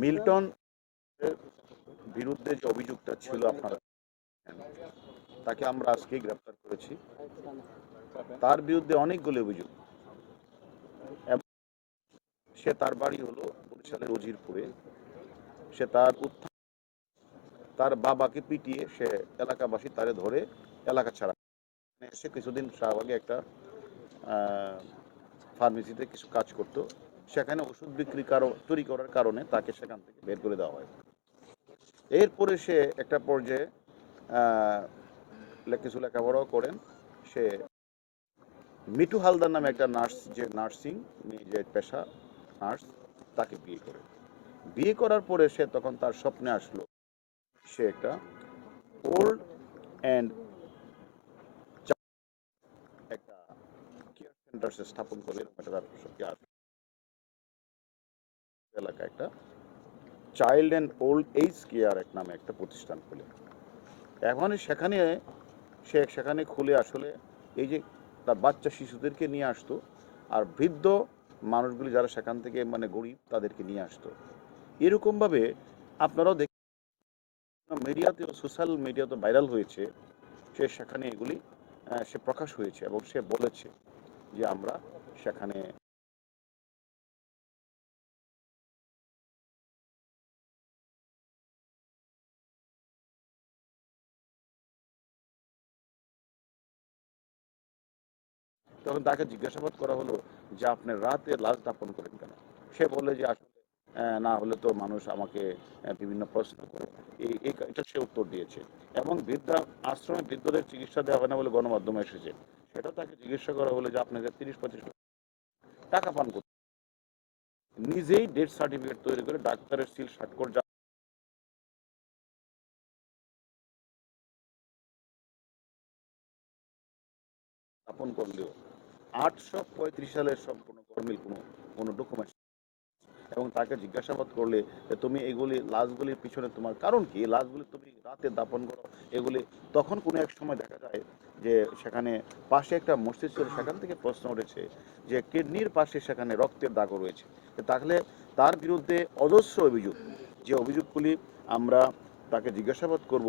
Milton বিরুদ্ধে যে অভিযোগটা ছিল আপনারা তাকে আমরা আজকে গ্রেপ্তার করেছি। তার বিরুদ্ধে অনেকগুলি অভিযোগ। সে তার বাড়ি হলো বরিশালের উজিরপুরে সে তার উত্থান তার বাবাকে পিটিয়ে সে এলাকাবাসী তারে ধরে এলাকা ছাড়া। সে কিছুদিন শাহবাগে একটা ফার্মেসিতে কিছু কাজ করত। সেখানে ওষুধ বিক্রি কারও, চুরি করার কারণে তাকে সেখান থেকে বের করে দেওয়া হয় এরপরে সে একটা পর্যায়ে কিছু লেখাপড়াও করেন। সে মিঠু হালদার নামে একটা নার্স, যে নার্সিং যে পেশা, নার্স, তাকে বিয়ে করে। বিয়ে করার পরে সে তখন তার স্বপ্নে আসলো, সে একটা ওল্ড অ্যান্ড একটা কেয়ার সেন্টার সে স্থাপন করবে এরকম একটা তার কেয়ার এলাকায় একটা। Child and old age care এক নামে একটা প্রতিষ্ঠান খুলে। এখন সেখানে সে সেখানে খুলে আসলে এই যে তার বাচ্চা শিশুদেরকে নিয়ে আসতো আর বৃদ্ধ মানুষগুলি যারা সেখান থেকে মানে গরিব তাদেরকে নিয়ে আসতো। এরকমভাবে আপনারাও দেখ মিডিয়াতে সোশ্যাল মিডিয়াতে ভাইরাল হয়েছে। সে সেখানে এগুলি সে প্রকাশ হয়েছে এবং সে বলেছে যে আমরা সেখানে তখন তাকে জিজ্ঞাসাবাদ করা হলো যে আপনি রাতে লাশ দাপন করেন কেন? সে বলে যে আসলে না হলে তো মানুষ আমাকে বিভিন্ন প্রশ্ন করে। এই এটা সে উত্তর দিয়েছে। এবং বৃদ্ধা, আশ্রমে বৃদ্ধদের চিকিৎসা দেওয়া হয় না বলে গণমাধ্যমে এসেছে। সেটা তাকে জিজ্ঞাসা করা হলো যে আপনাকে তিরিশ, পঁচিশ টাকা পান করতে নিজেই ডেথ সার্টিফিকেট তৈরি করে ডাক্তারের সিল স্বাক্ষর স্থাপন করলেও আটশো পঁয়ত্রিশ সালের সম্পূর্ণ গরমিল কোনো কোনো ডকুমেন্ট এবং তাকে জিজ্ঞাসাবাদ করলে তুমি এগুলি, লাশগুলির পিছনে তোমার কারণ কি? লাশগুলি তুমি রাতে দাপন করো। এগুলি তখন কোনো এক সময় দেখা যায় যে সেখানে পাশে একটা মসজিদ ছিল, সেখান থেকে প্রশ্ন উঠেছে যে কিডনির পাশে সেখানে রক্তের দাগও রয়েছে। তাহলে তার বিরুদ্ধে অজস্র অভিযোগ। যে অভিযোগগুলি আমরা তাকে জিজ্ঞাসাবাদ করব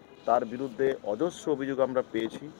তার বিরুদ্ধে অজস্র অভিযোগ আমরা পেয়েছি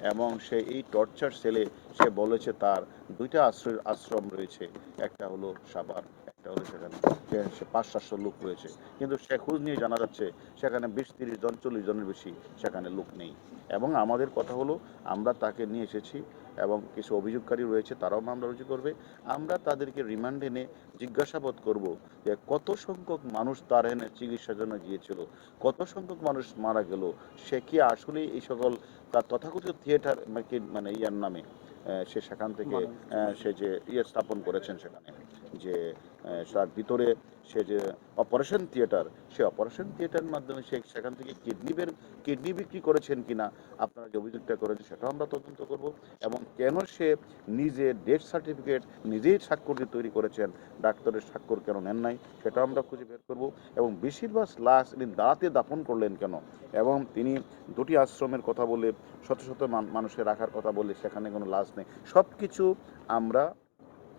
এবং সে এই টর্চার সেলে সে বলেছে তার দুইটা আশ্রয় আশ্রম রয়েছে। একটা হলো সাবার একটা হলো সেখানে সে- পাঁচ সাতশো লোক রয়েছে। কিন্তু সে খোঁজ নিয়ে জানা যাচ্ছে সেখানে বিশ তিরিশ জন, চল্লিশ জনের বেশি সেখানে লোক নেই। এবং আমাদের কথা হলো, আমরা তাকে নিয়ে এসেছি এবং কিছু অভিযোগকারী রয়েছে, তারাও মামলা রুজু করবে। আমরা তাদেরকে রিমান্ড এনে জিজ্ঞাসাবাদ করব যে কত সংখ্যক মানুষ তার এনে চিকিৎসার জন্য গিয়েছিল কত সংখ্যক মানুষ মারা গেল সে কি আসলে এই সকল তার তথাকথিত থিয়েটার মানে ইয়ার নামে সে সেখান থেকে আহ, সে যে ইয়ে স্থাপন করেছেন সেখানে যে তার ভিতরে সে যে অপারেশন থিয়েটার সে অপারেশন থিয়েটারের মাধ্যমে সে সেখান থেকে কিডনি বের কিডনি বিক্রি করেছেন কিনা, আপনারা যে অভিযোগটা করেছেন সেটাও আমরা তদন্ত করব। এবং কেন সে নিজে ডেথ সার্টিফিকেট নিজেই স্বাক্ষর দিয়ে তৈরি করেছেন, ডাক্তারের স্বাক্ষর কেন নেন নাই, সেটাও আমরা খুঁজে বের করব। এবং বেশিরভাগ লাশ তিনি দাঁড়াতে দাপন করলেন কেন? এবং তিনি দুটি আশ্রমের কথা বলে, শত শত মানুষের রাখার কথা বলে সেখানে কোনো লাশ নেই। সব কিছু আমরা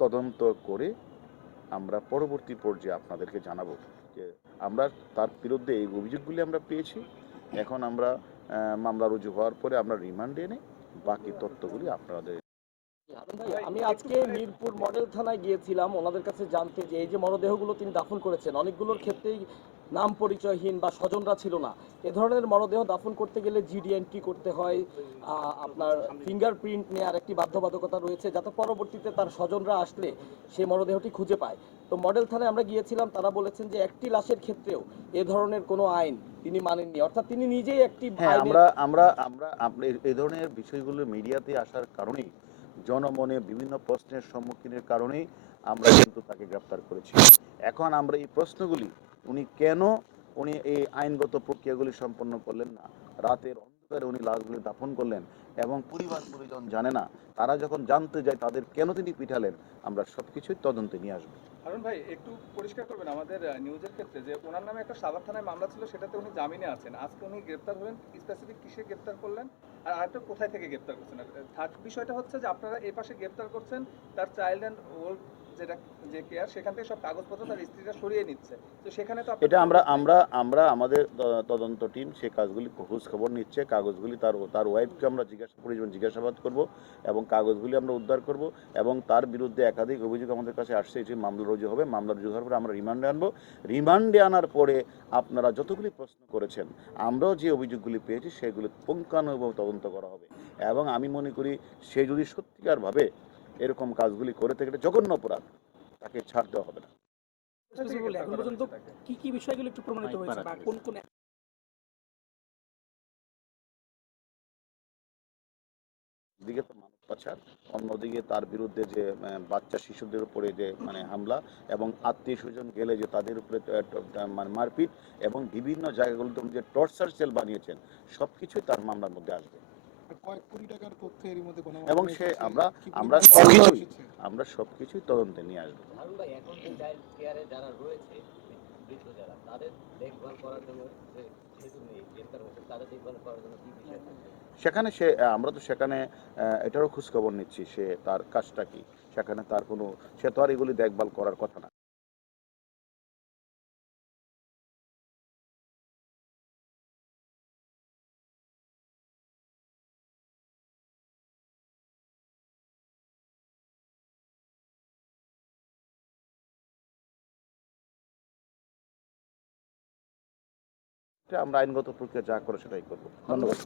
তদন্ত করে আমরা পরবর্তী পর্যায়ে আপনাদেরকে জানাব যে আমরা তার বিরুদ্ধে এই অভিযোগগুলি আমরা পেয়েছি। এখন আমরা মামলা রুজু হওয়ার পরে আমরা রিমান্ডে এনে বাকি তথ্যগুলি আপনাদের আমি আজকে মিরপুর মডেল থানায় গিয়েছিলাম। ওনাদের কাছে জানতে যে এই যে মরদেহগুলো তিনি দাফন করেছেন অনেকগুলোর ক্ষেত্রেই নাম পরিচয়হীন বা স্বজনরা ছিল না। এ ধরনের মরদেহ দাফন করতে গেলে জিডি এন্ট্রি করতে হয় আপনার ফিঙ্গারপ্রিন্ট নেওয়ার একটি বাধ্যবাধকতা রয়েছে যাতে পরবর্তীতে তার স্বজনরা আসলে সেই মরদেহটি খুঁজে পায়। তো মডেল থানায় আমরা গিয়েছিলাম তারা বলেছেন যে একটি লাশের ক্ষেত্রেও এ ধরনের কোনো আইন তিনি মানেননি। অর্থাৎ তিনি নিজেই একটি হ্যাঁ আমরা আমরা আমরা এই ধরনের বিষয়গুলো মিডিয়াতে আসার কারণেই জনমনে বিভিন্ন প্রশ্নের সম্মুখীনের কারণেই আমরা কিন্তু তাকে গ্রেপ্তার করেছি। এখন আমরা এই প্রশ্নগুলি, উনি কেন উনি এই আইনগত প্রক্রিয়াগুলি সম্পন্ন করলেন না? রাতের অন্ধকারে উনি লাশগুলি দাফন করলেন এবং পরিবার পরিজন জানে না। তারা যখন জানতে যায় তাদের কেন তিনি পিঠালেন আমরা সবকিছুই তদন্তে নিয়ে আসব। হারুন ভাই, একটু পরিষ্কার করবেন, আমাদের নিউজের ক্ষেত্রে যে ওনার নামে একটা সাভার থানায় মামলা ছিল, সেটাতে উনি জামিনে আছেন। আজকে উনি গ্রেপ্তার হলেন স্পেসিফিক কিসে গ্রেপ্তার করলেন, আর আরেকটা কোথায় থেকে গ্রেপ্তার করছেন? থার্ড বিষয়টা হচ্ছে যে আপনারা এপাশে পাশে গ্রেপ্তার করছেন, তার চাইল্ড অ্যান্ড ওল্ড এটা আমরা আমরা আমরা আমাদের তদন্ত টিম সে কাজগুলি খোঁজ খবর নিচ্ছে, কাগজগুলি তার তার ওয়াইফকে আমরা জিজ্ঞাসা, পরিজন জিজ্ঞাসাবাদ করব এবং কাগজগুলি আমরা উদ্ধার করব এবং তার বিরুদ্ধে একাধিক অভিযোগ আমাদের কাছে আসছে, এটি মামলা রুজু হবে, মামলা রুজু হওয়ার পরে আমরা রিমান্ডে আনব। রিমান্ডে আনার পরে আপনারা যতগুলি প্রশ্ন করেছেন, আমরাও যে অভিযোগগুলি পেয়েছি সেগুলি পুঙ্খানুভাবে তদন্ত করা হবে। এবং আমি মনে করি সে যদি সত্যিকারভাবে এরকম কাজগুলি করে থাকে জঘন্য অপরাধ তাকে ছাড় দেওয়া হবে না। এখন পর্যন্ত কি কি বিষয়গুলো একটু প্রমাণিত হয়েছে বা কোন কোন দিকে তো মানব পাচার অন্যদিকে তার বিরুদ্ধে যে বাচ্চা শিশুদের উপরে যে মানে হামলা এবং আত্মীয় স্বজন গেলে যে তাদের উপরে মানে মারপিট এবং বিভিন্ন জায়গাগুলোতে যে টর্চার সেল বানিয়েছেন সবকিছুই তার মামলার মধ্যে আসবে। কয়েক কোটি টাকার তথ্য এর মধ্যে কোনো এবং সে আমরা- আমরা এসেছে? আমরা সবকিছুই তদন্তে নিয়ে আসব। হারুন ভাই এখন যে চাইল্ড কেয়ারে যারা রয়েছে বৃদ্ধ যারা তাদের দেখভাল করার জন্য যেহেতু নেই গ্রেপ্তার হয়েছে তাদের দেখভাল করার জন্য কি বিষয় সেখানে সে আমরা তো সেখানে আহ, এটারও খোঁজখবর নিচ্ছি সে তার কাজটা কি? সেখানে তার কোনো সে তো আর এগুলি দেখভাল করার কথা না। আমরা আইনগত প্রক্রিয়া যা করে সেটাই করব। ধন্যবাদ।